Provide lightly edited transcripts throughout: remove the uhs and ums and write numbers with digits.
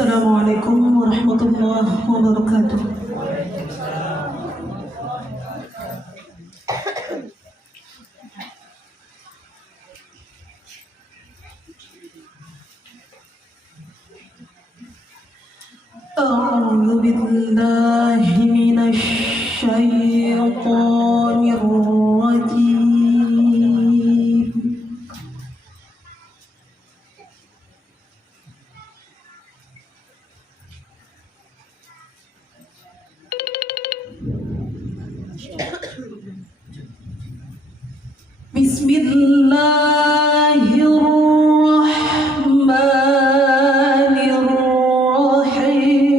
Assalamualaikum warahmatullahi wabarakatuh. A'udzu billahi minasy syaithanir rajim. Bismillahirrahmanirrahim.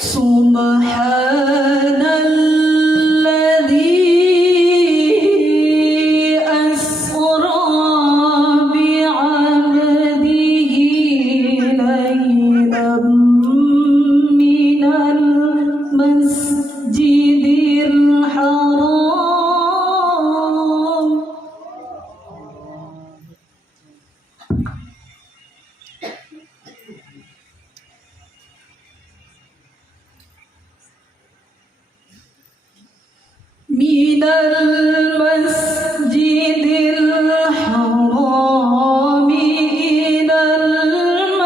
Subhanalladzi asra bi'abdihi laylan minal masjidil haram ilal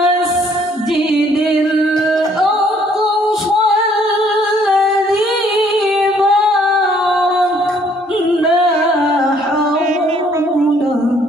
masjidil aqsa alladzi barakna hawlahu.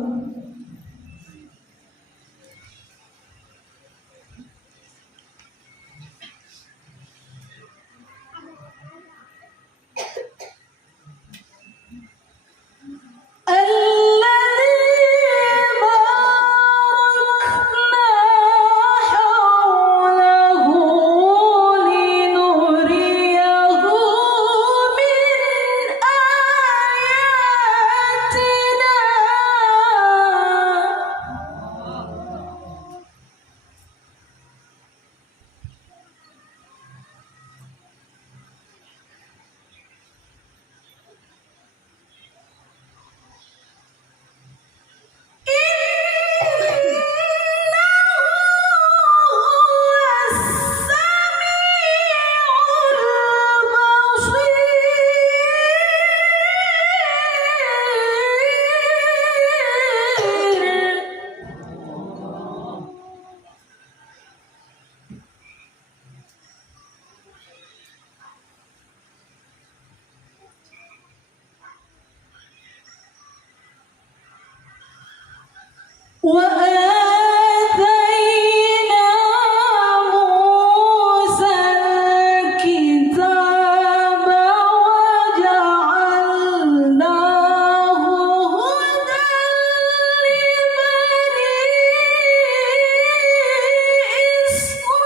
وآتينا موسى الكتاب وجعلناه هدى لبني إسرائيل.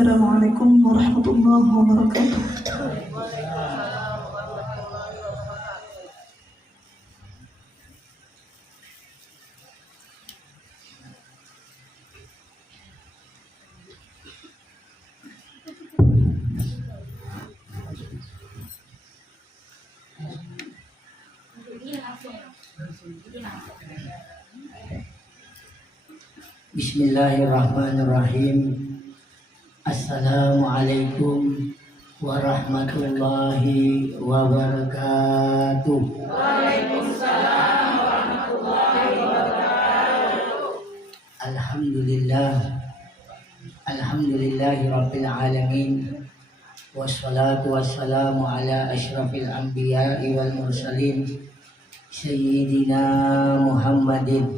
Assalamualaikum warahmatullahi wabarakatuh. Bismillahirrahmanirrahim. Assalamualaikum warahmatullahi wabarakatuh. Waalaikumsalam warahmatullahi wabarakatuh. Alhamdulillahi rabbil alamin. Wassalatu wassalamu ala asyrafil anbiya'i wal mursalin Sayyidina Muhammadin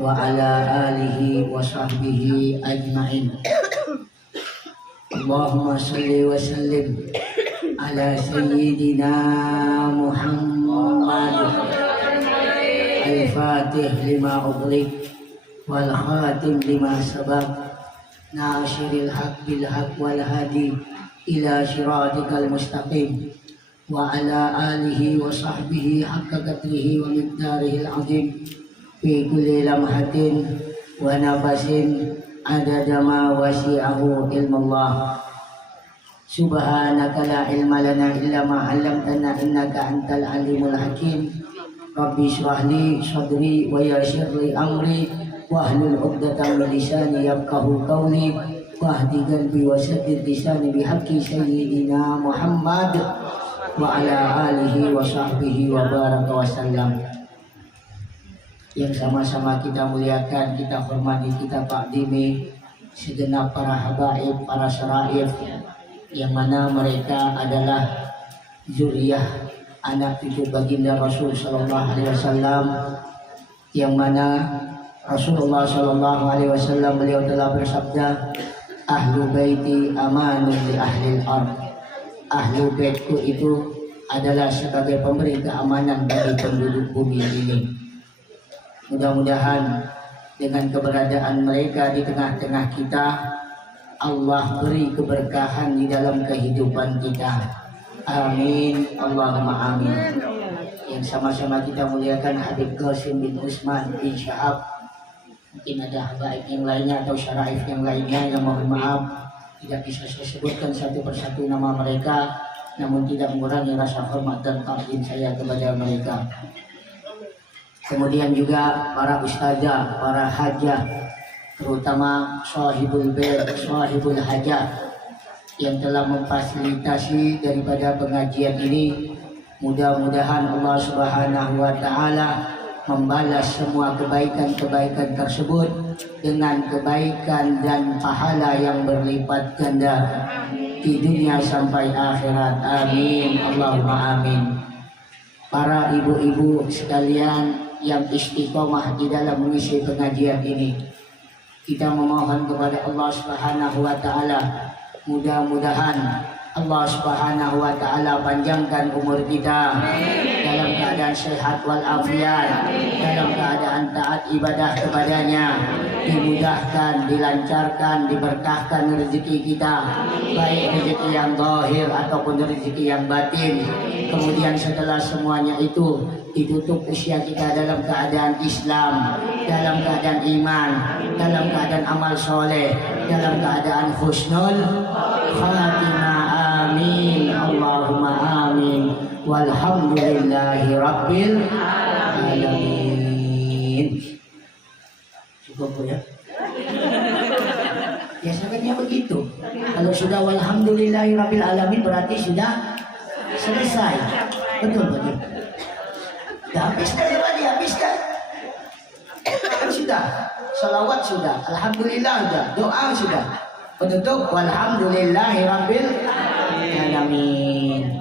wa ala alihi wa sahbihi ajma'in. Allahumma salli wa sallim ala Sayyidina Muhammad al-Fatih lima ughliq wal khatim lima sabaq nasiril haq bil haq wal hadi ila siratikal mustaqim wa ala alihi wa sahbihi haqqa qadrihi wa miqdarihil azim fi kulli lamhatin wa nafasin adada ma wasi'ahu ilmullah. Subhanaka la ilma lana illa ma 'allamtana innaka antal alimul hakim. Rabbi shrah li sadri wa yassir li amri wahlul 'uqdatam min lisani yafqahu qawli wahdi qalbi wa saddid lisani bihaqqi sayyidina Muhammad wa ala alihi wa sahbihi wa baraka wa sallam. Yang sama-sama kita muliakan, kita hormati, kita takdimi segenap para habaib, para syaraif yang mana mereka adalah zuriyah anak cucu baginda Rasul sallallahu alaihi wasallam, yang mana Rasulullah sallallahu alaihi wasallam beliau telah bersabda, ahlu baiti amanun li ahli al-ard. Ahlu baitku itu adalah sebagai pemberi keamanan bagi penduduk bumi ini. Mudah-mudahan dengan keberadaan mereka di tengah-tengah kita, Allah beri keberkahan di dalam kehidupan kita. Amin, Allahumma amin. Yang sama-sama kita muliakan Habib Qasim bin Usman bin Syahab. Mungkin ada habaib yang lainnya atau syaraif yang lainnya yang mohon maaf tidak bisa saya sebutkan satu persatu nama mereka, namun tidak mengurangi rasa hormat dan takzim saya kepada mereka. Kemudian juga para ustazah, para hajah, terutama sahibul bait, sahibul hajah yang telah memfasilitasi daripada pengajian ini. Mudah-mudahan Allah Subhanahu wa taala membalas semua kebaikan-kebaikan tersebut dengan kebaikan dan pahala yang berlipat ganda di dunia sampai akhirat. Amin, Allahumma amin. Para ibu-ibu sekalian yang istiqomah di dalam mengisi pengajian ini, kita memohon kepada Allah Subhanahu wa taala, mudah-mudahan Allah Subhanahu wa taala panjangkan umur kita dalam keadaan sehat wal afiat, dalam keadaan taat ibadah kepadanya, dimudahkan, dilancarkan, diberkahkan rezeki kita, baik rezeki yang zahir ataupun rezeki yang batin. Kemudian setelah semuanya itu ditutup usia kita dalam keadaan Islam, dalam keadaan iman, dalam keadaan amal soleh, dalam keadaan husnul khatimah. Amin, Allahumma amin. Walhamdulillahi rabbil alamin. Cukup ya. Biasanya begitu. Kalau sudah walhamdulillahi rabbil alamin berarti sudah selesai. Betul betul. Sudah habiskan ya, dihabiskan. Sudah. Salawat sudah. Alhamdulillah sudah. Doa sudah. Penutup walhamdulillahi rabbil alamin.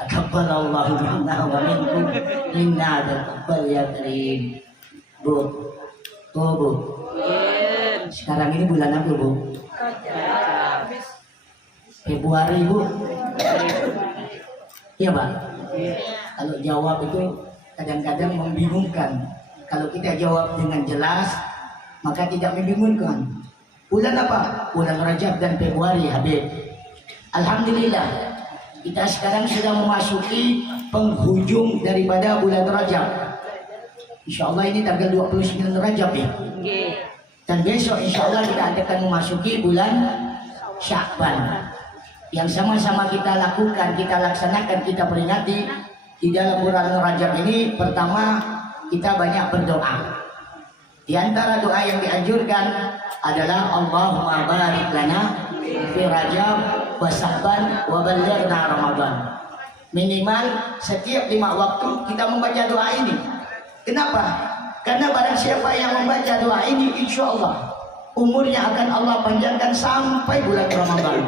Taqabbalallahu minna wa minkum inna taqabbal ya karim. Bu. Bu. Sekarang ini bulan apa, Bu? Februari, Bu. Iya, Pak. Kalau jawab itu kadang-kadang membingungkan. Kalau kita jawab dengan jelas, maka tidak membingungkan. Bulan apa? Bulan Rajab dan Februari, Habib. Alhamdulillah, kita sekarang sudah memasuki penghujung daripada bulan Rajab. Insya Allah ini tanggal 29 Rajab ya. Dan besok insya Allah kita akan memasuki bulan Sya'ban. Yang sama-sama kita lakukan, kita laksanakan, kita peringati di dalam bulan Rajab ini. Pertama, kita banyak berdoa. Di antara doa yang dianjurkan adalah Allahumma barik lana fi Rajab wa Sya'ban wa ballighna Ramadan. Minimal setiap 5 waktu kita membaca doa ini. Kenapa? Karena barang siapa yang membaca doa ini, insya Allah umurnya akan Allah panjangkan sampai bulan Ramadan.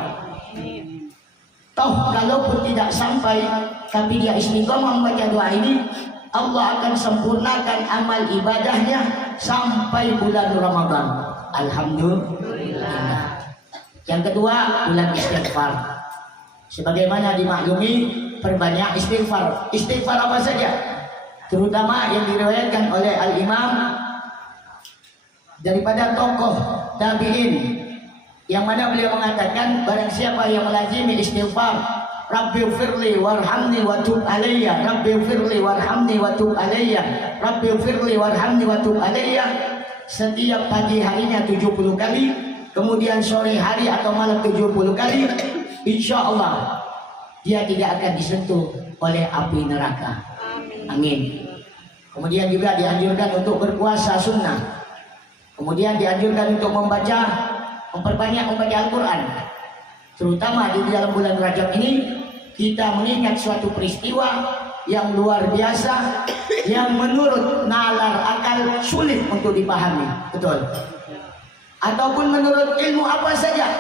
Toh kalaupun tidak sampai, tapi dia istiqomah membaca doa ini, Allah akan sempurnakan amal ibadahnya sampai bulan Ramadan. Alhamdulillah. Yang kedua, bulan istighfar. Sebagaimana dimaklumi, perbanyak istighfar. Istighfar apa saja? Terutama yang diriwayatkan oleh Al-Imam daripada tokoh tabi'in, yang mana beliau mengatakan barang siapa yang melazimi istighfar, Rabbighfirli warhamni wa tub alayya, Rabbighfirli warhamni wa tub alayya, Rabbighfirli warhamni wa tub alayya, setiap pagi harinya 70 kali, kemudian sore hari atau malam 70 kali, insya Allah dia tidak akan disentuh oleh api neraka. Amin. Kemudian juga dianjurkan untuk berpuasa sunnah. Kemudian dianjurkan untuk memperbanyak membaca Al-Quran. Terutama di dalam bulan Rajab ini, kita mengingat suatu peristiwa yang luar biasa, yang menurut nalar akal sulit untuk dipahami. Betul. Ataupun menurut ilmu apa saja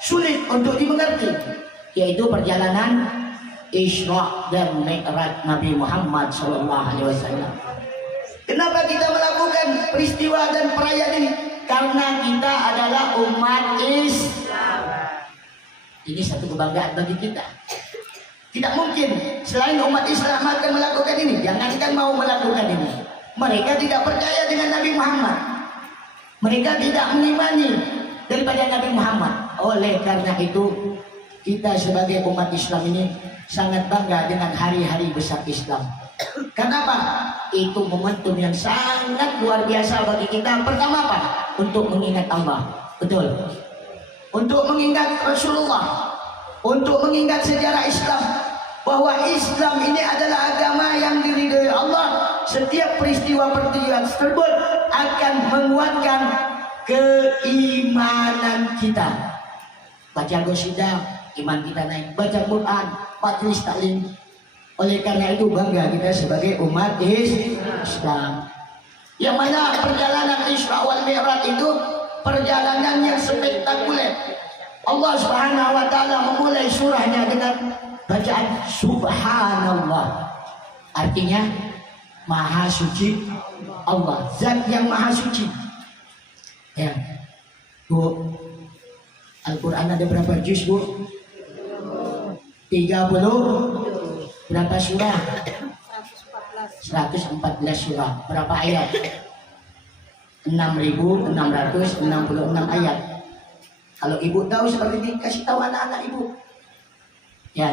sulit untuk dimengerti, yaitu perjalanan Isra dan Mi'raj Nabi Muhammad SAW. Kenapa kita melakukan peristiwa dan perayaan ini? Karena kita adalah umat Islam. Ini satu kebanggaan bagi kita. Tidak mungkin selain umat Islam akan melakukan ini. Jangankan mau melakukan ini, mereka tidak percaya dengan Nabi Muhammad. Mereka tidak mengimani daripada Nabi Muhammad. Oleh karena itu, kita sebagai umat Islam ini sangat bangga dengan hari-hari besar Islam. Kenapa? Itu momentum yang sangat luar biasa bagi kita. Pertama apa? Untuk mengingat Allah. Betul. Untuk mengingat Rasulullah. Untuk mengingat sejarah Islam. Bahwa Islam ini adalah agama yang diridhoi Allah. Setiap peristiwa-peristiwa tersebut akan menguatkan keimanan kita. Baca qasidah, iman kita naik. Baca Quran, majelis taklim. Oleh karena itu bangga kita sebagai umat Islam. Yang mana perjalanan Isra wal Mi'raj itu perjalanan yang spektakuler. Allah Subhanahu wa taala memulai surahnya dengan bacaan Subhanallah. Artinya Maha Suci Allah, Zat yang Maha Suci. Ya. Bu, Al-Quran ada berapa juz, Bu? 30. Berapa surah? 114 surah. Berapa ayat? 6.666 ayat. Kalau ibu tahu seperti ini, kasih tahu anak-anak ibu. Ya.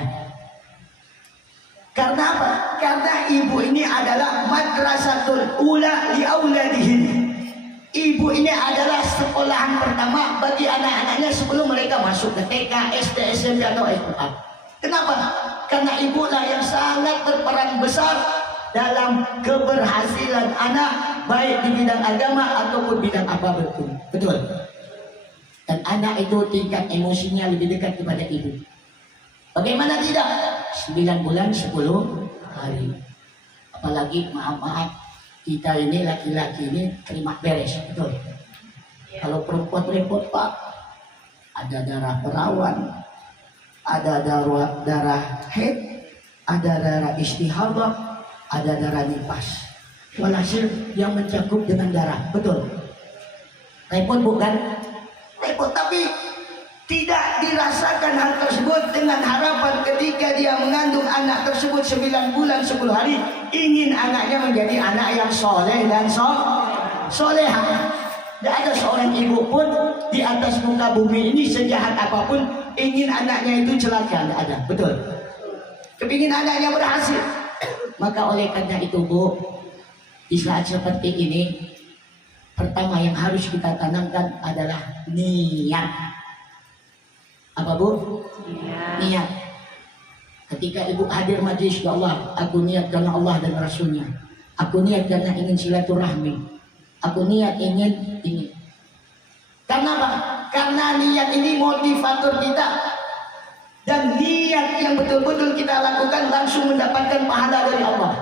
Karena apa? Karena ibu ini adalah madrasatul ula li auladihin. Ibu ini adalah sekolahan pertama bagi anak-anaknya sebelum mereka masuk ke TK, SD, SMP atau SMA. Kenapa? Karena ibulah yang sangat berperan besar dalam keberhasilan anak, baik di bidang agama ataupun bidang apapun. Betul. Dan anak itu tingkat emosinya lebih dekat kepada ibu. Bagaimana tidak? 9 bulan 10 hari. Apalagi maaf-maaf, kita ini laki-laki ini terima beres. Betul. Kalau perempuan repot, Pak. Ada darah perawan, ada darah haid, ada darah istihadah, ada darah nifas. Walhasil yang mencakup dengan darah. Betul. Repot bukan? Repot, tapi tidak dirasakan hal tersebut dengan harapan ketika dia mengandung anak tersebut 9 bulan 10 hari ingin anaknya menjadi anak yang soleh dan solehah. Tidak ada seorang ibu pun di atas muka bumi ini sejahat apapun ingin anaknya itu celaka, tidak ada, betul. Kepingin anaknya berhasil. Maka oleh karena itu Bu, di saat seperti ini, pertama yang harus kita tanamkan adalah niat. Apa Bu? Niat. Ketika ibu hadir majlis, ya Allah, aku niat karena Allah dan Rasulnya. Aku niat karena ingin silaturahmi. Aku niat ingin ini. Karena apa? Karena niat ini motivator kita. Dan niat yang betul-betul kita lakukan langsung mendapatkan pahala dari Allah.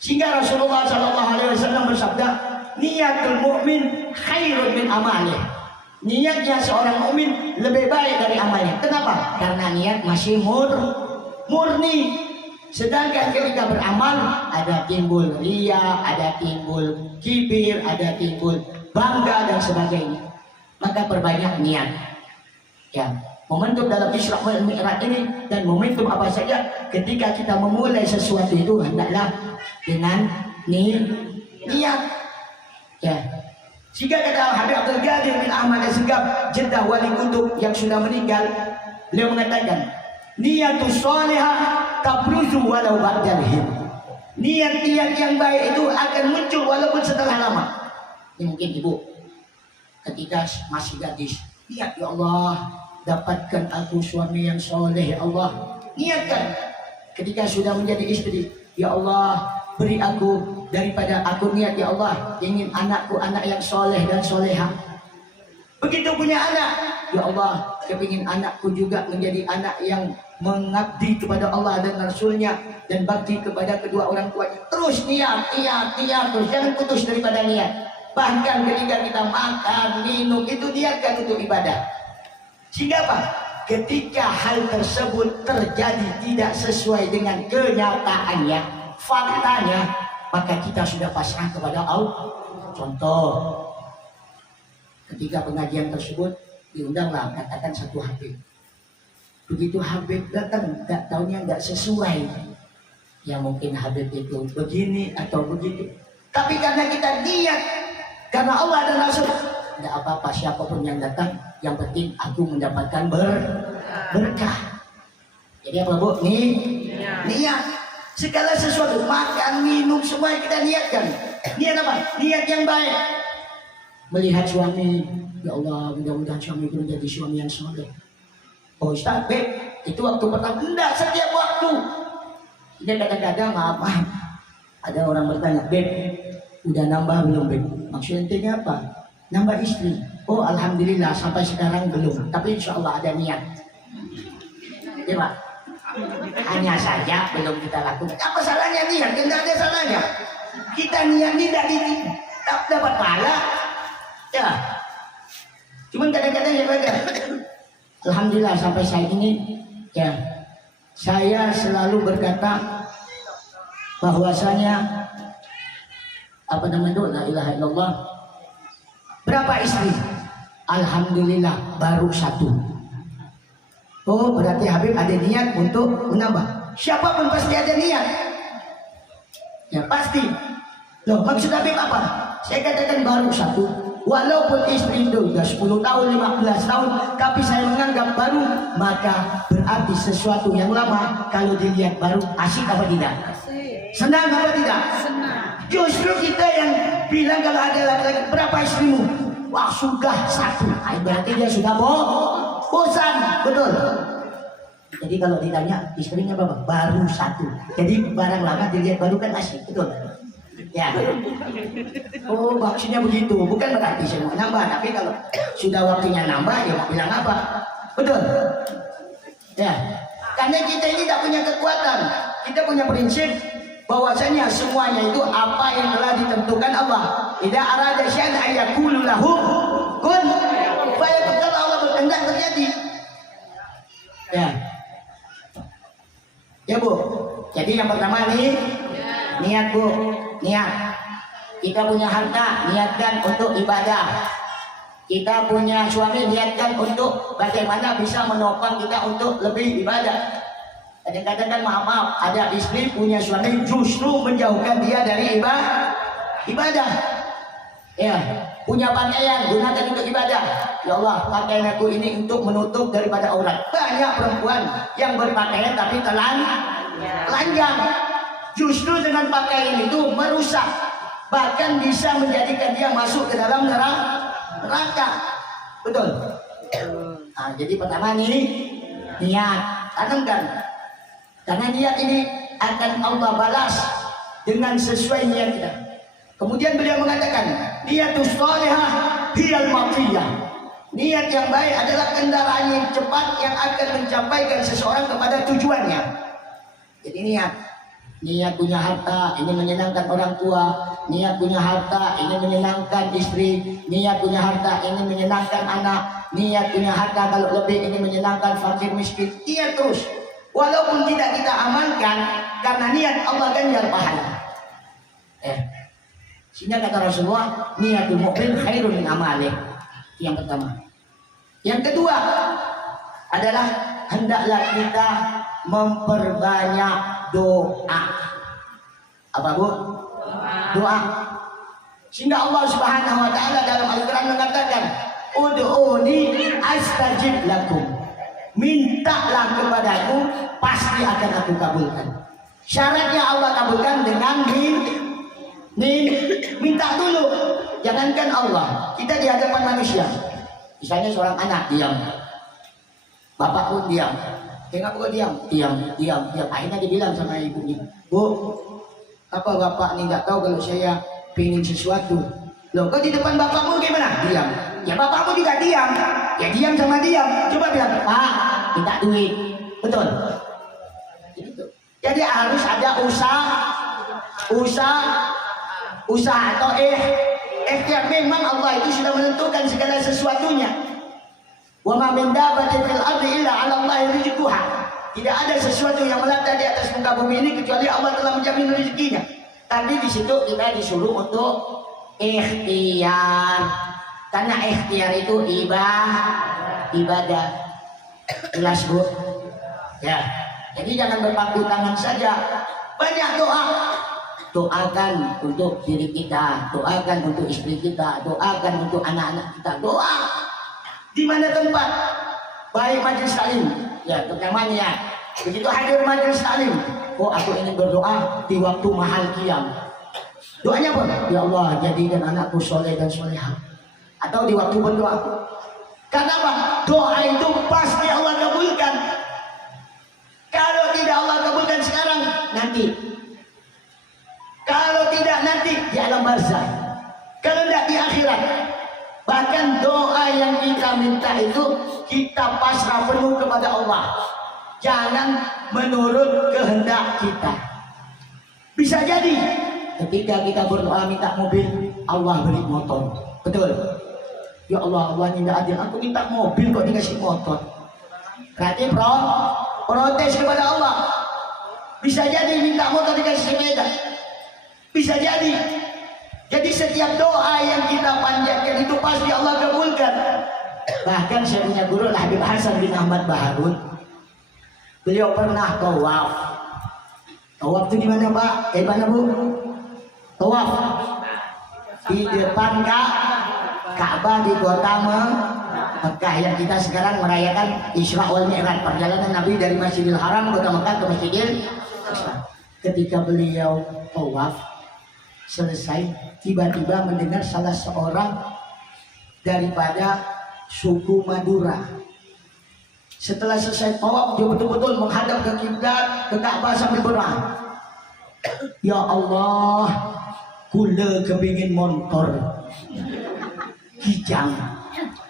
Sehingga Rasulullah SAW bersabda, niatul mu'min khairun min amalih. Niatnya seorang mukmin lebih baik dari amalnya. Kenapa? Karena niat masih murni. Sedangkan ketika beramal ada timbul riya, ada timbul kibir, ada timbul bangga dan sebagainya. Maka perbanyak niat. Ya, momentum dalam Isra wal Mi'raj ini dan momentum apa saja ketika kita memulai sesuatu itu hendaklah dengan niat. Ya. Jika kata Habib Abdul Qadir bin Ahmad Assegaf, Jeddah Wali Kutub yang sudah meninggal, beliau mengatakan, niatus sholihah tabruzu walau ba'dal hin. Niat-niat yang baik itu akan muncul walaupun setelah lama. Ini mungkin ibu ketika masih gadis, niat, ya Allah, dapatkan aku suami yang soleh, ya Allah. Niatkan. Ketika sudah menjadi istri, ya Allah, beri aku daripada aku niat, ya Allah, ingin anakku anak yang soleh dan soleha. Begitu punya anak, ya Allah, kepingin anakku juga menjadi anak yang mengabdi kepada Allah dan Rasulnya dan bakti kepada kedua orang tuanya. Terus niat terus, jangan putus daripada niat. Bahkan ketika kita makan, minum, itu niatkan untuk ibadah. Sehingga apa? Ketika hal tersebut terjadi tidak sesuai dengan kenyataannya, faktanya, maka kita sudah pasrah kepada Allah. Contoh, ketika pengajian tersebut diundanglah katakan satu Habib. Begitu Habib datang, nggak taunya nggak sesuai. Ya mungkin Habib itu begini atau begitu. Tapi karena kita niat, karena Allah dan Rasul, tidak apa-apa siapapun yang datang, yang penting aku mendapatkan berkah. Jadi apa Bu? Niat. Segala sesuatu, makan, minum, semua kita niatkan. Niat apa? Niat yang baik. Melihat suami, ya Allah, mudah-mudahan suami itu menjadi suami yang soleh. Oh Ustaz, Beb, itu waktu pertama. Enggak, setiap waktu. Dia kadang-kadang, maaf, ada orang bertanya, Beb, udah nambah belum, Beb? Maksudnya apa? Nambah istri. Oh Alhamdulillah, sampai sekarang belum. Tapi insya Allah ada niat. Ya Pak? Hanya saja belum kita lakukan. Apa salahnya niat? Tidak ada salahnya. Kita niat tidak dapat pahala. Ya. Cuman kadang-kadang ya baga. Alhamdulillah sampai saat ini ya saya selalu berkata bahwasanya apa namanya, la ilaha illallah. Berapa istri? Alhamdulillah baru satu. Oh berarti Habib ada niat untuk menambah. Siapapun pasti ada niat. Ya pasti. Loh maksud Habib apa? Saya katakan baru satu. Walaupun istri itu sudah 10 tahun, 15 tahun, tapi saya menganggap baru, maka berarti sesuatu yang lama. Kalau dilihat baru, asik apa tidak? Senang apa tidak? Senang. Justru kita yang bilang kalau ada laki-laki, berapa istrimu? Wah sudah satu. Berarti dia sudah bosan, betul. Jadi kalau ditanya istrinya berapa? Baru satu. Jadi barang lama dilihat baru kan asik, betul. Ya. Oh maksudnya begitu. Bukan berarti saya mau nambah, tapi kalau sudah waktunya nambah ya mau bilang apa? Betul. Ya. Karena kita ini tidak punya kekuatan. Kita punya prinsip bahwasanya semuanya itu apa yang telah ditentukan Allah. Idza arada syai'an ayaqulu lahu kun fayakun. Kalau Allah berkehendak terjadi. Ya. Ya Bu. Jadi yang pertama nih niat Bu. Niat. Kita punya harta, niatkan untuk ibadah. Kita punya suami, niatkan untuk bagaimana bisa menopang kita untuk lebih ibadah. Kadang-kadang kan maaf, ada istri punya suami justru menjauhkan dia dari ibadah. Ya, punya pakaian gunakan untuk ibadah. Ya Allah, pakaian aku ini untuk menutup daripada aurat. Banyak perempuan yang berpakaian tapi telanjang. Justru dengan pakaian itu merusak, bahkan bisa menjadikan dia masuk ke dalam neraka. Betul. Nah, jadi pertama nih niat, tanamkan. Karena niat ini akan Allah balas dengan sesuai niat kita. Kemudian beliau mengatakan, niatus shalihah hiyal maqiyah. Niat yang baik adalah kendaraan yang cepat yang akan mencapaikan seseorang kepada tujuannya. Jadi niat punya harta ini menyenangkan orang tua, niat punya harta ini menyenangkan istri, niat punya harta ini menyenangkan anak, niat punya harta kalau lebih ini menyenangkan fakir miskin. Niat terus, walaupun tidak kita amalkan, karena niat Allah ganjar pahala. Sehingga kata Rasulullah, niatul mu'min khairun min amalih. Yang pertama. Yang kedua adalah hendaklah kita memperbanyak doa. Apa bu? Doa. Sehingga Allah Subhanahu wa taala dalam Al-Qur'an mengatakan, "Ud'uni astajib lakum." Mintalah kepadaku, pasti akan aku kabulkan. Syaratnya Allah kabulkan dengan minta dulu. Jangankan Allah, kita di hadapan manusia. Misalnya seorang anak diam, bapak pun diam, kenapa kok diam. Akhirnya dibilang sama ibunya, Bu, apa bapak ini nggak tahu kalau saya pengen sesuatu? Loh, kok di depan bapakmu gimana? Diam. Ya bapakmu juga diam. Ya diam sama diam. Coba bilang, Pak, minta duit. Betul. Jadi harus ada usaha atau ikhtiar. Memang Allah itu sudah menentukan segala sesuatunya. Wa ma min dabbatin fil ardi illa 'ala Allahi rizquha. Tidak ada sesuatu yang melata di atas muka bumi ini kecuali Allah telah menjamin rezekinya. Tapi di situ kita disuruh untuk ikhtiar. Karena ikhtiar itu ibadah. Jelas bu? Ya. Jadi jangan berpangku tangan saja. Banyak doa. Doakan untuk diri kita, doakan untuk istri kita, doakan untuk anak-anak kita. Doa di mana tempat, baik majelis taklim, ya terutama ya. Begitu hadir majelis taklim, oh aku ingin berdoa di waktu mahal qiyam. Doanya apa? Ya Allah, jadikan anakku soleh dan solehah. Atau di waktu berdoa. Karena apa? Doa itu pasti Allah kabulkan. Kalau tidak Allah kabulkan sekarang, nanti. Kalau tidak nanti di alam barzah. Kalau tidak di akhirat. Bahkan doa yang kita minta itu kita pasrah penuh kepada Allah. Jangan menurut kehendak kita. Bisa jadi ketika kita berdoa minta mobil, Allah beri motor. Betul. Ya Allah, Allah tidak adil. Aku minta mobil kok dikasih motor. Berarti protes kepada Allah. Bisa jadi minta motor dikasih sepeda. Bisa jadi. Jadi setiap doa yang kita panjatkan itu pasti Allah kabulkan. Bahkan saya punya guru Habib Hasan bin Ahmad Baharun. Beliau pernah tawaf. Tawaf itu di mana Pak? Mana Bu? Tawaf di depan Ka'bah di kota Mekah yang kita sekarang merayakan Isra wal Mi'raj, perjalanan Nabi dari Masjidil Haram kota Mekah ke Masjidil Aqsa. Ketika beliau tawaf selesai, tiba-tiba mendengar salah seorang daripada suku Madura. Setelah selesai tawaf, dia betul-betul menghadap ke kiblat, ke Ka'bah sambil berdoa, ya Allah, kula kepingin motor kijang,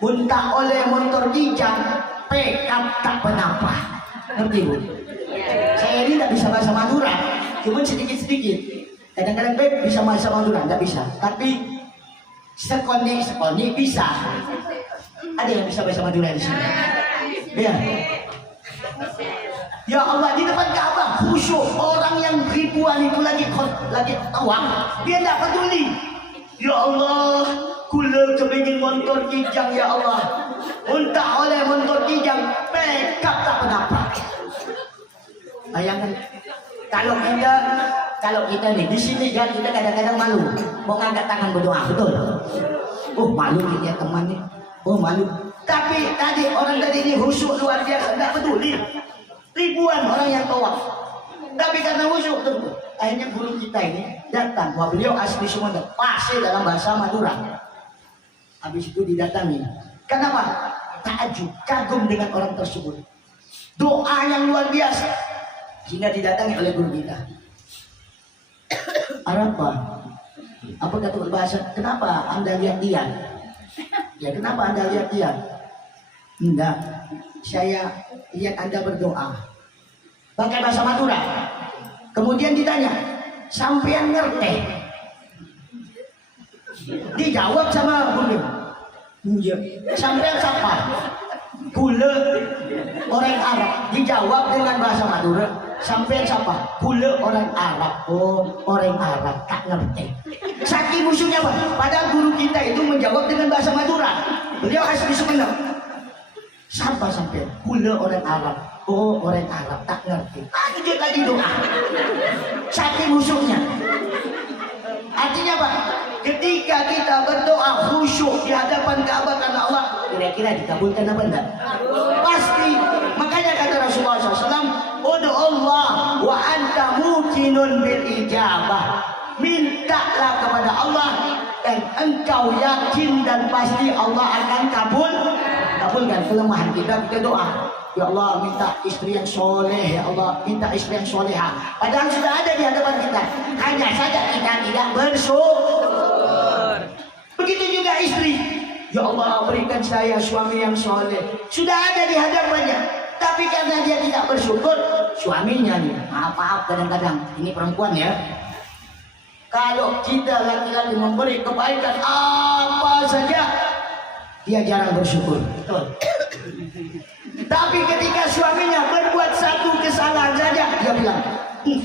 muntah oleh motor kijang, pekap tak penapa. Ngerti Bu? Saya ini tidak bisa bahasa Madura, cuma sedikit-sedikit. Kadang-kadang bisa bahasa Madura, tidak bisa. Tapi sekoni bisa. Ada yang bisa bahasa Madura di sini? Ya. Ya Allah, di depan Ka'bah khusyuk, orang yang ribuan itu lagi tawaf, dia tidak peduli. Ya Allah, kula kepingin motor kijang ya Allah. Muntah oleh motor kijang, pekap tak penapa. Bayangkan kalau Kalau kita nih di sini kan kita kadang-kadang malu mau ngangkat tangan berdoa, betul? Oh malu ini ya teman nih, oh malu. Tapi tadi orang tadi ini khusyuk luar biasa, nggak peduli. Ribuan orang yang tawaf, tapi karena khusyuk tuh, akhirnya guru kita ini datang. Wah beliau asli Sumatera, pasti dalam bahasa Madura. Habis itu didatangi. Kenapa? Takjub, kagum dengan orang tersebut. Doa yang luar biasa, sehingga didatangi oleh guru kita. Apa? Apa kata bahasa? Kenapa Anda lihat dia? Ya kenapa Anda lihat dia? Enggak, saya lihat Anda berdoa. Pakai bahasa Madura. Kemudian ditanya, sampean ngerti? Dijawab sama guru. Iya. Sampean siapa? Kule orang Arab. Dijawab dengan bahasa Madura. Sampai siapa? Kule orang Arab. Oh, orang Arab tak ngerti. Saking musuhnya Pak. Padahal guru kita itu menjawab dengan bahasa Madura. Beliau asli Sumeneb. Siapa sampai? Kule orang Arab. Oh, orang Arab tak ngerti. Lanjut lagi doa. Saking musuhnya. Artinya Pak, ketika kita berdoa khusyuk di hadapan Ka'bah karena Allah, kira-kira dikabulkan apa enggak? Pasti. Makanya kata Rasulullah SAW, Udu Allah wa anta mukinun bil ijabah. Mintalah kepada Allah dan engkau yakin dan pasti Allah akan kabulkan. Kelemahan kita doa. Ya Allah, minta istri yang soleh. Ya Allah, minta istri yang soleha. Padahal sudah ada di hadapan kita. Hanya saja kita tidak bersyukur. Begitu juga istri. Ya Allah, berikan saya suami yang soleh. Sudah ada di hadapannya. Tapi karena dia tidak bersyukur, suaminya nih, maaf kadang-kadang, ini perempuan ya. Kalau kita laki-laki memberi kebaikan apa saja, dia jarang bersyukur. Betul. Tapi ketika suaminya berbuat satu kesalahan saja, dia bilang,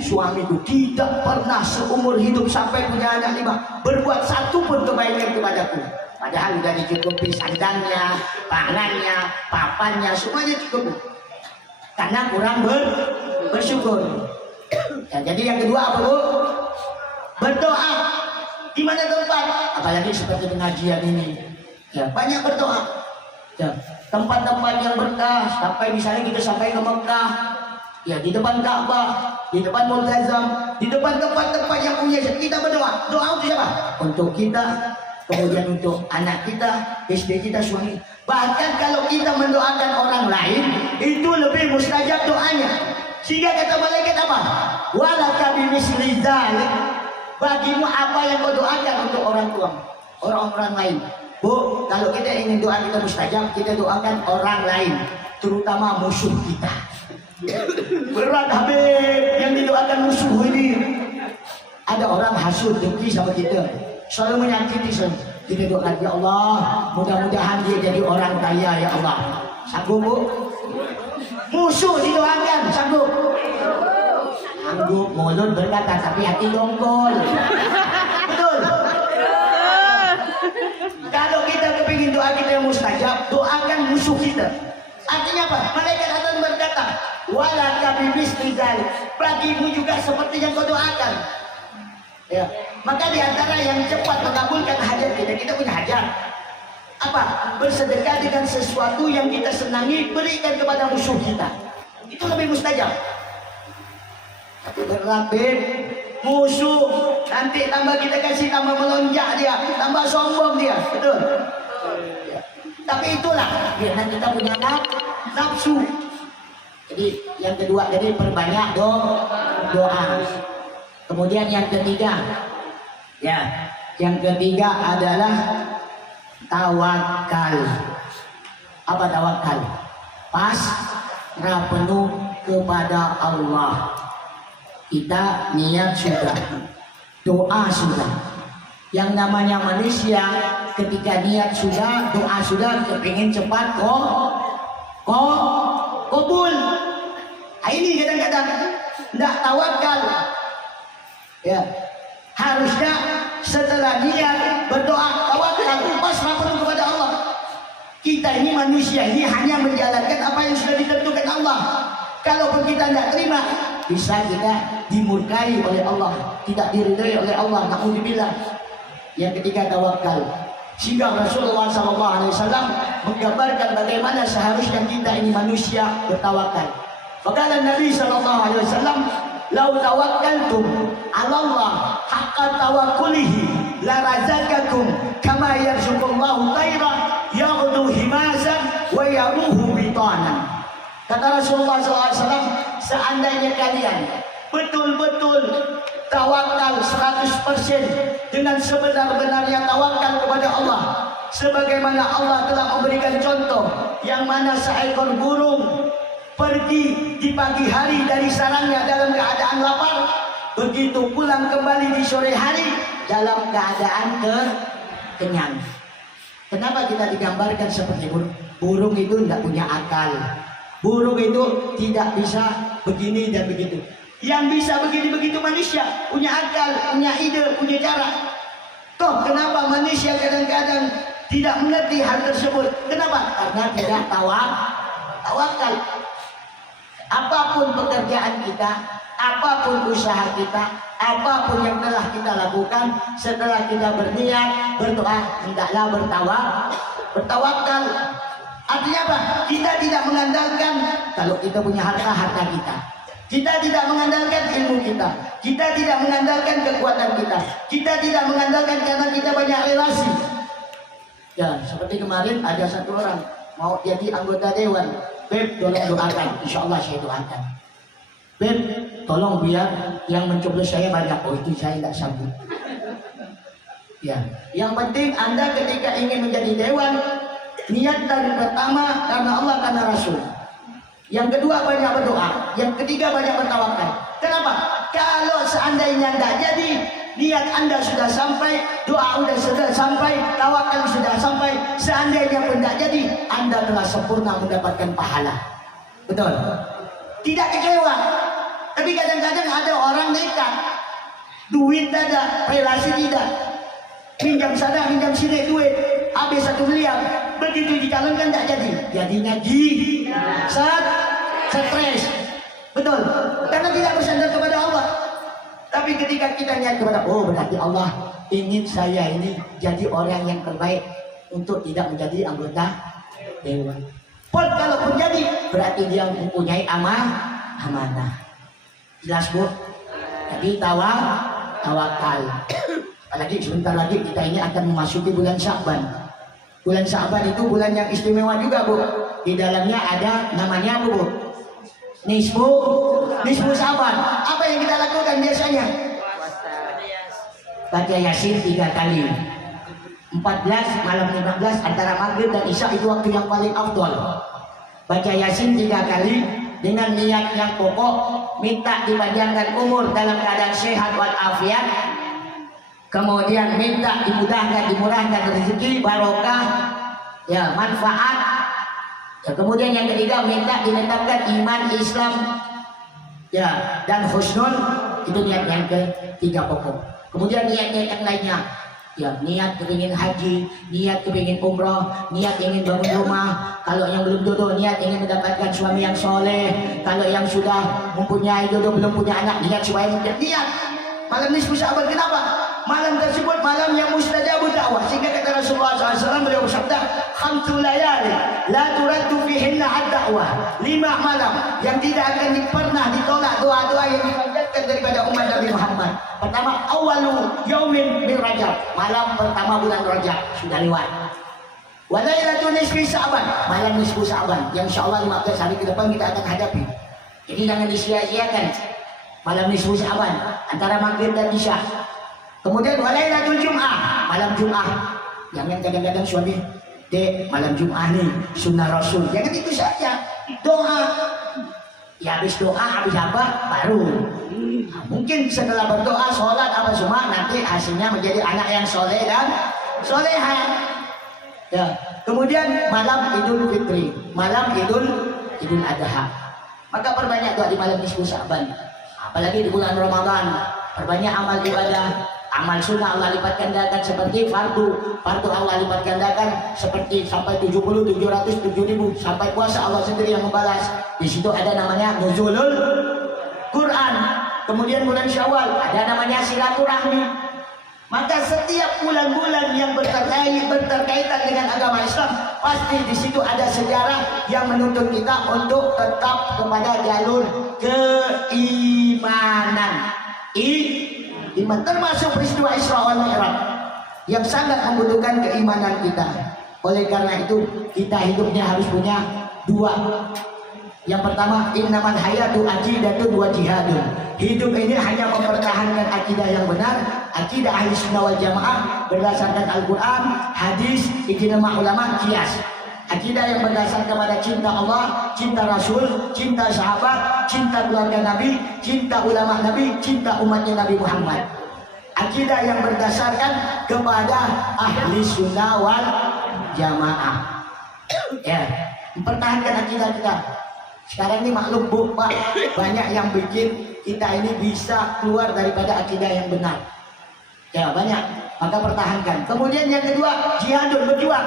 suamiku tidak pernah seumur hidup sampai punya anak 5 berbuat satu pun kebaikan kepadaku. Padahal sudah dicukupi sandangnya, pangannya, papannya, semuanya cukup. Karena kurang bersyukur. Ya, jadi yang kedua apa Bu? Berdoa. Di mana tempat? Apalagi seperti pengajian ini. Ya, banyak berdoa. Ya, tempat-tempat yang berkah, sampai misalnya kita sampai ke Mekah, ya di depan Ka'bah, di depan Multazam, di depan tempat-tempat yang punya, kita berdoa. Doa untuk siapa? Untuk kita, kemudian untuk anak kita, istri kita, suami. Bahkan kalau kita mendoakan orang lain, itu lebih mustajab doanya. Sehingga kata malaikat apa? Walaka bimisli dzalik. Bagimu apa yang kau doakan untuk orang tua, orang-orang lain. Bu, kalau kita ingin doa kita mustajab, kita doakan orang lain, terutama musuh kita. Berat Habib yang didoakan musuh ini. Ada orang hasud, dengki sama kita, selalu menyakiti. Kita doakan, ya Allah, mudah-mudahan dia jadi orang kaya ya Allah. Sanggup Bu? Musuh didoakan, sanggup? Sanggup, mulut berkata tapi hati dongkol. Betul? Kalau kita kepingin doa kita yang mustajab, doakan musuh kita. Artinya apa? Malaikat akan berkata, walaka bimisli dzalik. Bagimu juga seperti yang kau doakan. Ya. Maka di antara yang cepat mengabulkan hajat kita punya hajat. Apa? Bersedekah dengan sesuatu yang kita senangi, berikan kepada musuh kita. Itu lebih mustajab. Tapi berat musuh, nanti tambah kita kasih tambah melonjak dia, tambah sombong dia, betul? Ya. Tapi itulah biar kita punya nafsu. Jadi yang kedua, jadi perbanyak doa. Kemudian yang ketiga, ya, yang ketiga adalah tawakal. Apa tawakal? Pasrah penuh kepada Allah. Kita niat sudah, doa sudah. Yang namanya manusia ketika niat sudah, doa sudah, kepingin cepat kabul. Ini kadang-kadang tidak tawakal. Ya, harusnya setelah niat berdoa tawakal, pasrah penuh kepada Allah. Kita ini manusia ini hanya menjalankan apa yang sudah ditentukan Allah. Kalaupun kita tidak terima, bisa kita dimurkai oleh Allah, tidak diridhai oleh Allah. Naudzubillah. Yang ketiga tawakal. Sehingga Rasulullah SAW menggambarkan bagaimana seharusnya kita ini manusia bertawakal. Maka Nabi SAW, "Lau tawakkaltum 'ala Allah haqqa tawakkulihi la razaqakum kama yarzuqullahu tayra yaghdu himasan wa yaruhu bitanan." Kata Rasulullah SAW, seandainya kalian betul-betul tawakal 100% dengan sebenar-benarnya tawakal kepada Allah, sebagaimana Allah telah memberikan contoh yang mana seekor burung pergi di pagi hari dari sarangnya dalam keadaan lapar, begitu pulang kembali di sore hari dalam keadaan kenyang. Kenapa kita digambarkan seperti burung? Burung itu tidak punya akal. Burung itu tidak bisa begini dan begitu. Yang bisa begini-begitu manusia, punya akal, punya ide, punya cara. Toh kenapa manusia kadang-kadang tidak mengerti hal tersebut? Kenapa? Karena tidak tawakal. Apapun pekerjaan kita, apapun usaha kita, apapun yang telah kita lakukan, setelah kita berniat, berdoa, hendaklah bertawakal. Artinya apa? Kita tidak mengandalkan kalau kita punya harta kita. Kita tidak mengandalkan ilmu kita. Kita tidak mengandalkan kekuatan kita. Kita tidak mengandalkan karena kita banyak relasi. Ya, seperti kemarin ada satu orang mau jadi anggota dewan. Beb, tolong doakan. Insya Allah saya doakan. Beb, tolong biar yang mencoblos saya banyak. Oh, itu saya tidak sanggup. Ya, yang penting Anda ketika ingin menjadi dewan, niat dari pertama karena Allah, karena Rasul. Yang kedua banyak berdoa, yang ketiga banyak bertawakal. Kenapa? Kalau seandainya tidak jadi, niat Anda sudah sampai, doa sudah sampai, tawakal sudah sampai, seandainya pun tidak jadi, Anda telah sempurna mendapatkan pahala. Betul? Tidak kecewa. Tapi kadang-kadang ada orang nekat, duit ada, relasi tidak, pinjam sana, pinjam sini duit, habis 1 miliar, begitu dicalonkan tidak jadi, jadinya stres. Betul? Karena tidak bersandar kepada Allah. Tapi ketika kita niat kepada, oh berarti Allah ingin saya ini jadi orang yang terbaik untuk tidak menjadi anggota dewan. Pun kalaupun jadi, berarti dia mempunyai amanah. Jelas Bu? Jadi tawakal. Apalagi sebentar lagi kita ini akan memasuki bulan Sya'ban. Bulan Sya'ban itu bulan yang istimewa juga Bu. Di dalamnya ada namanya apa Bu? Nisfu Sya'ban. Apa yang kita lakukan biasanya? Baca Yasin 3 kali. 14 malam 15 antara maghrib dan isya itu waktu yang paling afdol. Baca Yasin 3 kali dengan niat yang pokok, minta dipanjangkan umur dalam keadaan sehat walafiat. Kemudian minta dimurahkan rezeki, barokah, ya manfaat. Ya, kemudian yang ketiga minta ditetapkan iman, Islam, ya dan husnul. Itu niat yang ketiga pokok. Kemudian niat-niat yang lainnya, ya niat kepingin haji, niat kepingin umroh, niat ingin bangun rumah. Kalau yang belum jodoh, niat ingin mendapatkan suami yang soleh. Kalau yang sudah mempunyai jodoh belum punya anak, niat supaya niat. Malam nisfu Sya'ban, kenapa? Malam tersebut malam yang mustajabut dakwah. Sehingga kata Rasulullah SAW, beliau bersabda, "Khamsu layali la turaddu fihinna ad-da'wah." 5 malam yang tidak akan pernah ditolak doa-doa yang dipanjatkan daripada umat Nabi Muhammad. Pertama, awalu yaumin min Rajab, malam pertama bulan Rajab sudah lewat. Wa lailatul nisfi Sya'ban, malam nisfu Sya'ban yang insyaallah 15 hari ke depan kita akan hadapi. Jadi jangan disia-siakan malam nisfu Sya'ban antara maghrib dan isya. Kemudian walailatul Jum'ah, malam Jum'ah. Yang kadang-kadang suami, "Dek, malam Jum'ah nih, sunnah Rasul." Jangan itu saja. Doa. Ya habis doa, habis apa? Baru. Nah, mungkin setelah berdoa, sholat apa semua, nanti hasilnya menjadi anak yang soleh dan soleha. Ya. Kemudian malam Idul Fitri, malam Idul Adha. Maka perbanyak doa di malam nisfu Sya'ban. Apalagi di bulan Ramadan, perbanyak amal ibadah. Amal sunnah Allah lipat gandakan seperti fardu Allah lipat gandakan seperti sampai 70, 700, 7.000 sampai puasa Allah sendiri yang membalas. Di situ ada namanya nuzulul Quran. kemudian bulan Syawal ada namanya silaturahmi. Maka setiap bulan-bulan yang berkaitan dengan agama Islam, pasti di situ ada sejarah yang menuntut kita untuk tetap kepada jalur keimanan. Iman termasuk peristiwa Isra wal Mi'raj yang sangat membutuhkan keimanan kita. Oleh karena itu kita hidupnya harus punya dua. Yang pertama, innamal hayatu aqidatun wa jihadun. Hidup ini hanya mempertahankan akidah yang benar, akidah ahli sunnah wal jamaah berdasarkan Al-Quran, hadis, ijma ulama, qiyas. Akidah yang berdasarkan kepada cinta Allah, cinta Rasul, cinta sahabat, cinta keluarga Nabi, cinta ulama Nabi, cinta umatnya Nabi Muhammad. Akidah yang berdasarkan kepada ahli sunnah wal jamaah. Ya, mempertahankan akidah kita. Sekarang ini maklum Bu, Pak, banyak yang bikin kita ini bisa keluar daripada akidah yang benar. Ya banyak, maka pertahankan. Kemudian yang kedua, jihadun, berjuang.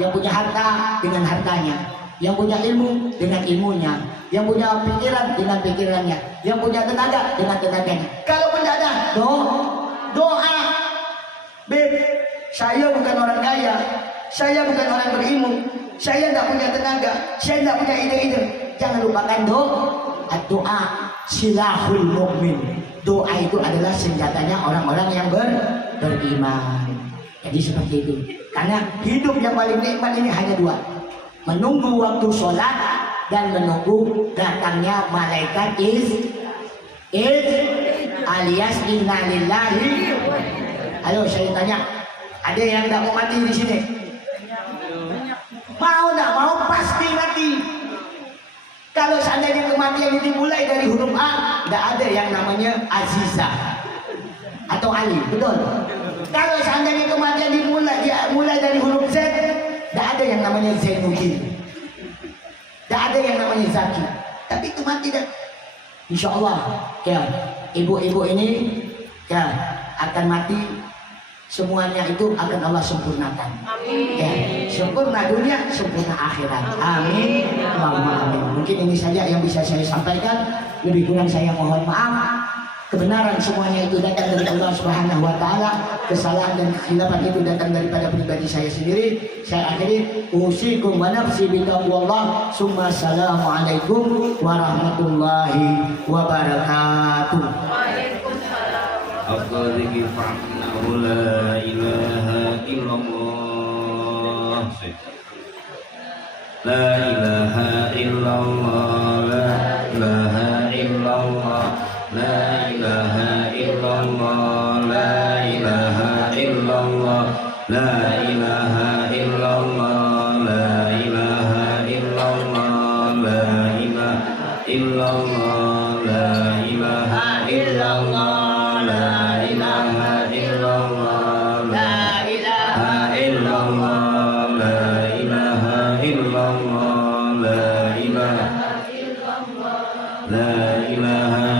Yang punya harta dengan hartanya, yang punya ilmu dengan ilmunya, yang punya pikiran dengan pikirannya, yang punya tenaga dengan tenaganya. Kalau tidak ada doa. Beb, saya bukan orang kaya, saya bukan orang berilmu, saya tidak punya tenaga, saya tidak punya ide-ide. Jangan lupakan doa silahul mu'min. Doa itu adalah senjatanya orang-orang yang beriman. Jadi seperti itu. Karena hidup yang paling nikmat ini hanya dua: menunggu waktu sholat dan menunggu datangnya malaikat alias inna lillahi. Ayo saya tanya, ada yang tidak mau mati di sini? Mau tidak mau pasti mati. Kalau seandainya kematian itu dimulai dari huruf A, tidak ada yang namanya Aziza atau Ali, betul? Kalau seandainya kematian dimulai dari huruf Z, tidak ada yang namanya Zainuddin, tidak ada yang namanya Zaki. Tapi kematian, insya Allah, ya ibu-ibu ini ya akan mati. Semuanya itu akan Allah sempurnakan. Amin. Ya, sempurna dunia, sempurna akhirat. Amin. Allahumma amin. Mungkin ini saja yang bisa saya sampaikan. Lebih kurang saya mohon maaf. Kebenaran semuanya itu datang dari Allah Subhanahu wa taala. Kesalahan dan kesilapan itu datang daripada pribadi saya sendiri. Saya akhiri usikum wa nafsi bitaqwallah. Summa assalamualaikum warahmatullahi wabarakatuh. Afdhalika fa'annahu la ilaha illallah. La ilaha illallah. La ilaha illallah. La ilaha illallah. La ilaha illallah. La ilaha illallah. La ilaha illallah. La ilaha illallah. La ilaha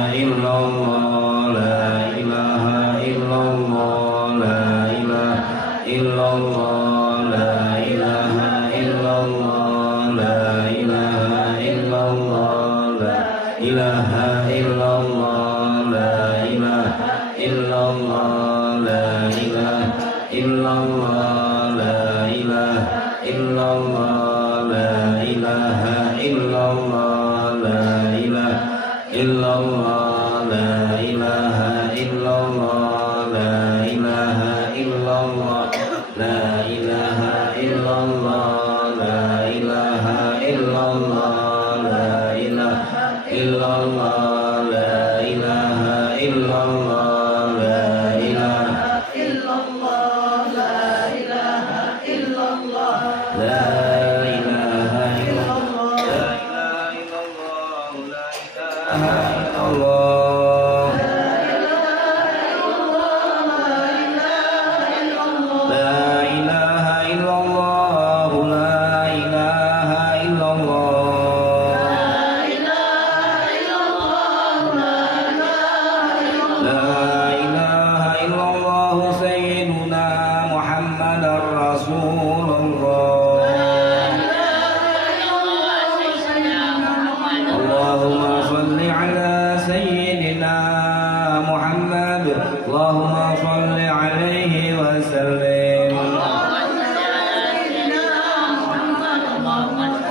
illallah. La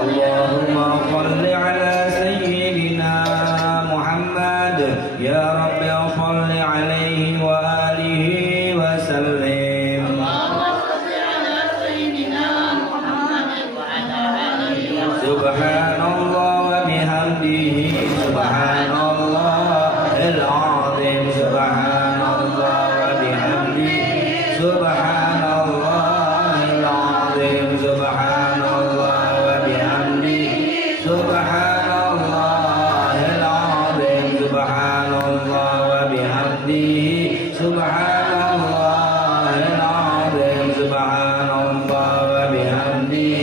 اللهم صل على سيدنا محمد يا رب صل عليه وآله وسلم سبحان الله وبحمده سبحان الله العظيم سبحان الله وبحمده سبحان الله العظيم سبحان الله وبحمده سبحان الله العظيم سبحان الله وبحمده سبحان الله العظيم سبحان الله وبحمده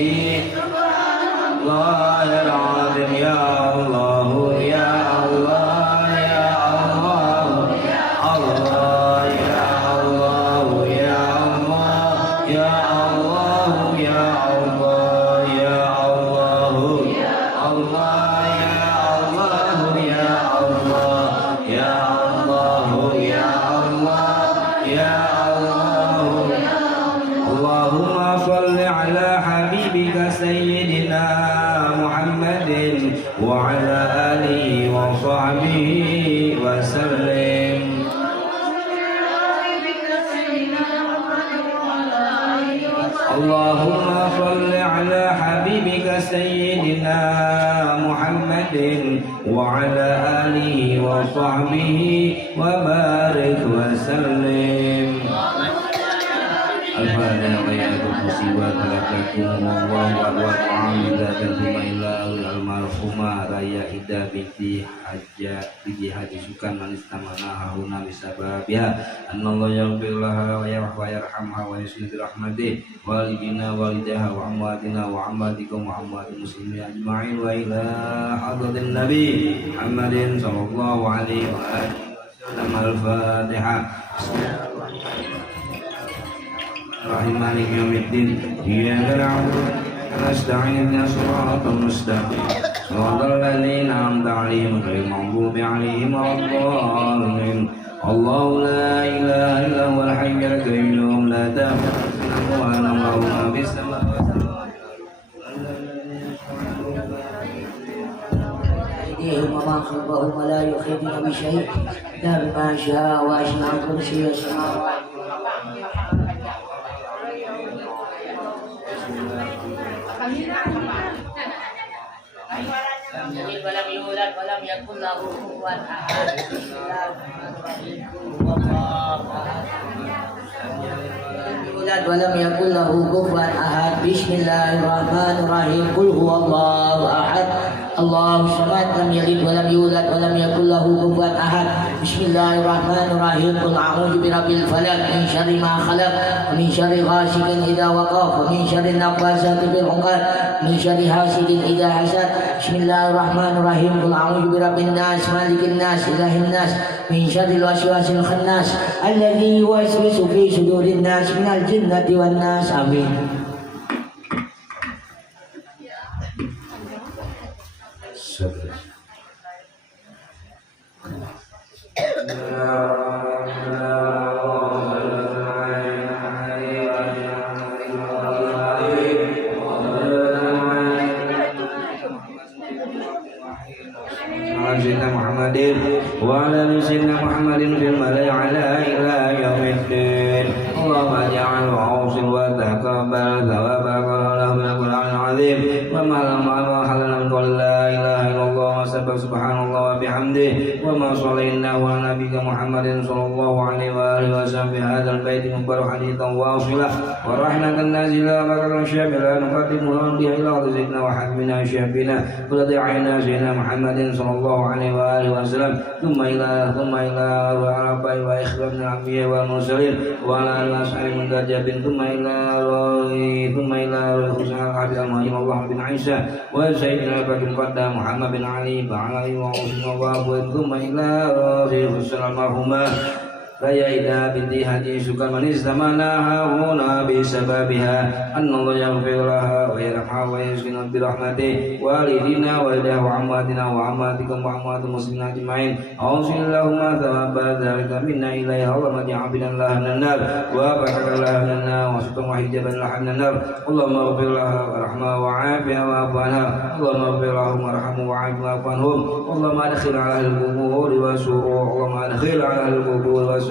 الله العظيم يا الله يا الله يا الله الله يا الله يا الله يا الله يا الله يا الله الله يا الله يا الله يا الله يا الله يا الله اللهم صل على حبيبك سيدنا محمد وعلى آله وصحبه وسلم اللهم صل على حبيبك سيدنا محمد وعلى آله وصحبه وبارك وسلم الفاتحة وياكم musibah talakakum wallahu wa ta'ala dan kumailah almarhumah raya Ida binti Haji Sukan manis tamana hauna bisababiha anallahu yaghfirlaha wa yarhamha wa yusli rahmatih walidina walidaha wa amwatina wa amwatikum wa amwatil muslimin ajma'in wa ila hadratin nabi Muhammadin sallallahu alaihi wa alihi wasallam al-fatihah. Rahimani yaumiddin iyyaka na'budu wa nasta'inu ihdinas siratal mustaqim siratal ladzina an'amta 'alaihim ghairil maghdubi 'alaihim waladdallin Allahu la ilaha illa huwal hayyul qayyum la ta'khudhuhu sinatun wa la nawm lahu ma fis samawati أيديهم وما خلفهم ولا يحيطون بشيء إلا بما شاء وأشرع كرسي السماوات ولم يولد ولم يكن له كفوا أحد يولد ولم يكن له كفوا أحد بسم الله الرحمن الرحيم قل هو الله أحد الله الصمد لم يلد ولم يولد ولم يكن له كفوا أحد بسم الله الرحمن الرحيم قل أعوذ برب الفلق من شر ما خلق ومن شر غاسق إذا وقف ومن شر النفاثات في العقد من شر حاسد إذا حسد بسم الله الرحمن الرحيم قل أعوذ برب الناس مالك الناس إله الناس من شر الوسواس الخناس الذي يوسوس في صدور الناس من الجنة والناس آمين. Sayyidina Muhammadin wa ala sayyidina Muhammadin fil malai ala ila yaumiddin Allahumma ja'al wa'usin wa taqabbal thawabaka lahu min al-Qur'anil azim wa ma lam halalan qul la ilaha illallah wa subhanallah wa bihamdihi wa ma sallayna wa nabiyina Muhammadin sallallahu alaihi wa alihi wa sallam bi hadzal baiti mubarak hadithan wa wasilah wa rahmatan nazila barakan syamila nuqaddimu biha ila sayyidina wa habibina syabina wa ladi'ina sayyidina Muhammadin sallallahu alaihi wa alihi wasallam thumma ila wa arabai wa ikhwan al-anbiya wal mursalin wa ala al-as'ari muntajabin thumma ila husnul habib al-muhajir Allah bin Isa wa sayyidina Bakim Qadda Muhammad bin Ali wa ala wa thumma ila husnul marhumah فيا بنتي هذه شكر من استمناها هنا بسببها أن الله يغفر لها ويرحمها ويسكن برحمته والدينا والده وعماتنا وعماتكم وعمات المسلمين أجمعين أوصل اللهم ثواب ذلك منا إليها اللهم اجعل لها من النار وبركة لها من النار وستر وحجابا لها من النار اللهم اغفر لها وارحمها وعافها واعف عنها اللهم اغفر لهم وارحمهم وعافهم واعف عنهم اللهم ادخل على أهل القبور والسرور اللهم ادخل على أهل القبور والسرور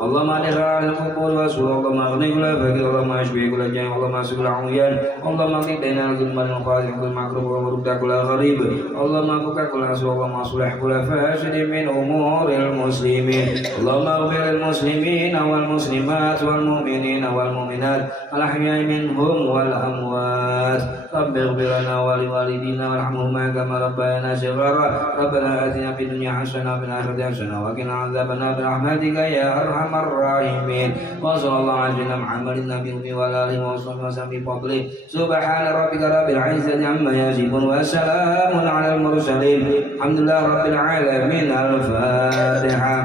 اللهم ادخل على أهل القبور والسرور اللهم اغني كل فقير اللهم اشفي كل جائع اللهم اسق كل عميان اللهم اغني بين الظلم والقاسي كل مكروه ورد كل غريب اللهم فك كل اسوء اللهم اصلح كل فاسد من امور المسلمين اللهم اغفر للمسلمين والمسلمات والمؤمنين والمؤمنات الأحياء منهم والأموات رب اغفر لنا ولوالدينا وارحمهما كما ربيانا صغارا ربنا آتنا في الدنيا حسنة وفي الآخرة حسنة وقنا عذاب النار برحمتك يا أرحم الراحمين وصلى الله على سيدنا محمد النبي وعلى آله وصحبه وسلم بفضله سبحان ربك رب العزة عما يصفون وسلام على المرسلين الحمد لله رب العالمين الفاتحة.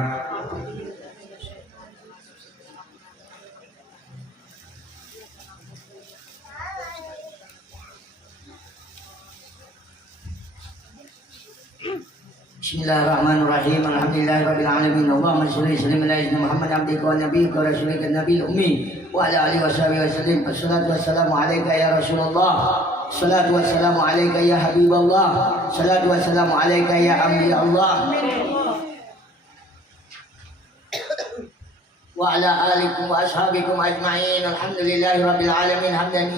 Bismillahirrahmanirrahim. Alhamdulillahirabbil alamin. Allahumma shalli wa sallim ala sayyidina Muhammad abdika wa nabiyyika wa rasulika an-nabiyil ummi wa ala alihi washabihi wasallim. Assalatu wassalamu alayka ya Rasulullah. Assalatu wassalamu alayka ya Habiballah. Assalatu wassalamu alayka ya anbiya Allah. Wa ala alikum wa ashabikum ajma'in. Alhamdulillahirabbil alamin. Hamdan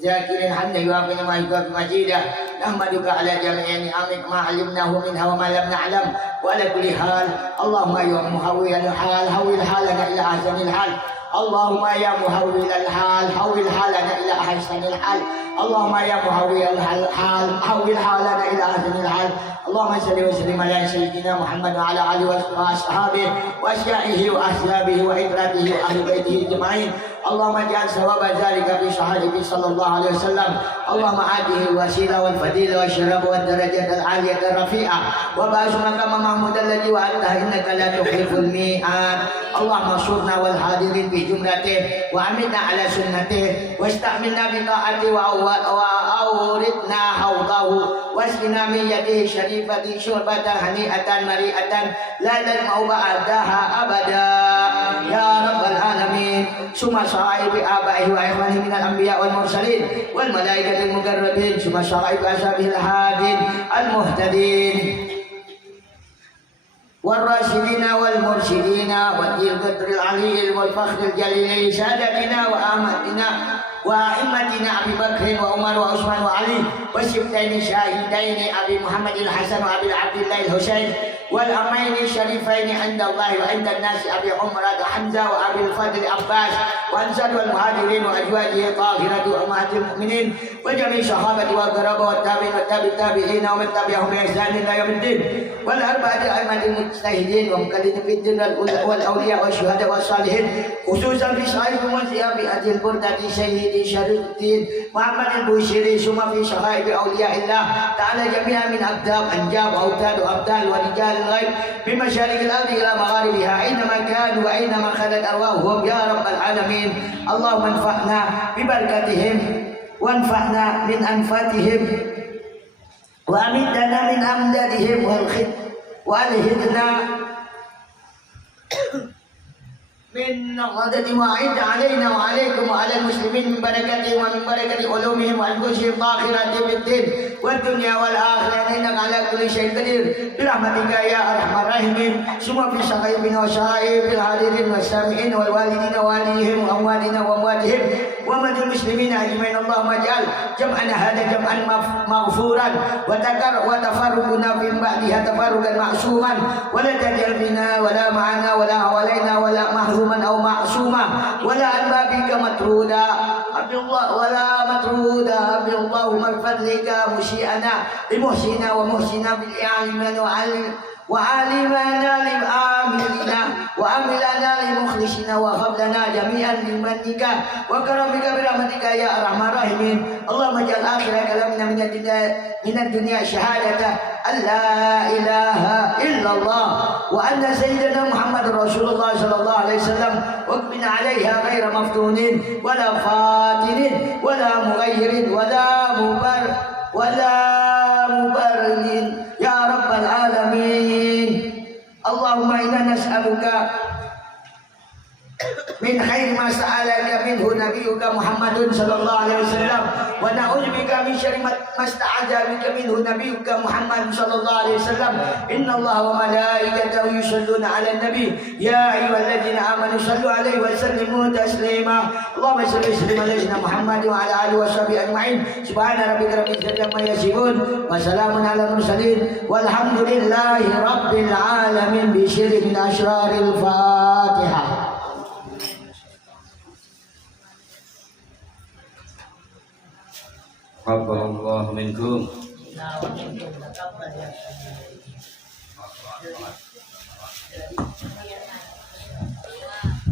zakirin hamdan yuwafiqu ma yukafi majidah. Nahmaduka ala jami'i ni'amik ma 'alimnahu minha wa ma lam na'lam wa ala kulli hal. Allahumma ya muhawwilal hal hawwil halana ila ahsanil hal. Allahumma ya muhawwilal hal hawwil halana ila ahsanil hal. Allahumma ya muhawwilal hal hawwil halana ila ahsanil hal. Allahumma salli wa sallim ala sayyidina Muhammad wa ala alihi wa ashabihi wa asya'ihi wa ahsabihi wa ibratihi wa ahli baitihi ajma'in. Allahumma ja'al sawaba dzalika fi syahadati sallallahu alaihi wasallam. Allahumma adihi wasila wal fadila wa syarab wa darajat al aliyah al rafi'ah wa ba'su maqam mahmud alladhi wa anta innaka la tukhiful mi'ad. Allahumma surna wal hadirin bi jumlatih wa amitna ala sunnatih wa istamilna bi ta'ati wa awridna hawdahu wa asqina min yadihi syarifati syurbatan hani'atan mari'atan la nadma'u ba'daha abada ya rabbal alamin. Summa sa'ibi abaihi wa ikhwanihi minal anbiya wal mursalin wal malaikatil muqarrabin summa sa'ibi ashabil hadin al muhtadin والراشدين والمرشدين وذي القدر العلي والفخر الجليل سادتنا وآمتنا وأئمتنا أبي بكر وعمر وعثمان وعلي والسبتين الشاهدين أبي محمد الحسن وأبي عبد الله الحسين والأمين الشريفين عند الله وعند الناس أبي عمرة حمزة وأبي الفضل عباس وأنصار والمهاجرين وأزواجه طاهرة أمهات المؤمنين وجميع صحابة والقرابة والتابعين والتابعين ومن تبعهم بإحسان إلى يوم الدين والأربعة أئمة المجتهدين ومقلدين في الدين والأولياء والشهداء والصالحين خصوصا في صحيح مسلم في أجل البردة سيدي شريف الدين محمد البوشيري ثم في صحائف أولياء الله تعالى جميعا من أبداب أنجاب أوتاد وأبدال ورجال الغيب من مشارق الأرض إلى مغاربها أينما كانوا وأينما خلت أرواحهم يا رب العالمين. اللهم انفعنا ببركتهم وانفعنا من أنفاتهم وأمدنا من أمدادهم والهدنا من غدد وعد علينا وعليكم وعلى المسلمين من بركتهم ومن بركة علومهم وأنفسهم طاهرة بالدين والدنيا والآخرة إنك على كل شيء قدير برحمتك يا أرحم الراحمين. ثم في شقائبنا وشقائب الحاضرين والسامعين والوالدين ووالديهم وأموالنا وأمواتهم ومن المسلمين أجمعين. اللهم اجعل جمعنا هذا جمعا مغفورا وتفرقنا من بعدها تفرقا معصوما ولا تجعل فينا ولا معنا ولا حوالينا ولا محروما أو معصوما ولا عن بابك مطرودا عبد الله ولا مطرودا عبد اللهم بفضلك مشيئنا لمحسنا ومحسنا بالإعلام وعالمنا للآمرين وعملنا لمخلصنا وهب لنا جميعا بمنك وكرمك برحمتك يا أرحم الراحمين. اللهم اجعل آخر كلامنا من الدنيا شهادة an la ilaha illallah wa anna sayyidina Muhammad Rasulullah sallallahu alaihi wasallam wa qina 'alaiha ghaira maftunin wala fatinin wala mughayyirin wala mubarrin ya rabbal alamin. Allahumma inna nas'aluka min khairi ma sa'alaka minhu nabiyyuka Muhammadun sallallahu alaihi wasallam wa na'udzubika min syarri ma sta'adza bika minhu nabiyyuka Muhammad sallallahu alaihi wasallam. Inna Allaha wa malaikatahu yusholluna 'alan nabi ya ayyuhalladzina amanu shallu 'alaihi wa sallimu taslima. Allahumma shalli wa sallim 'ala sayyidina Muhammad wa 'ala alihi washabihi ajma'in. Subhana rabbika rabbil izzati amma yasifun wa salamun 'alal mursalin walhamdulillahi rabbil alamin bi syirri min asyraril Fatihah. Taqabbalallahu minkum.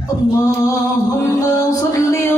Allahumma salli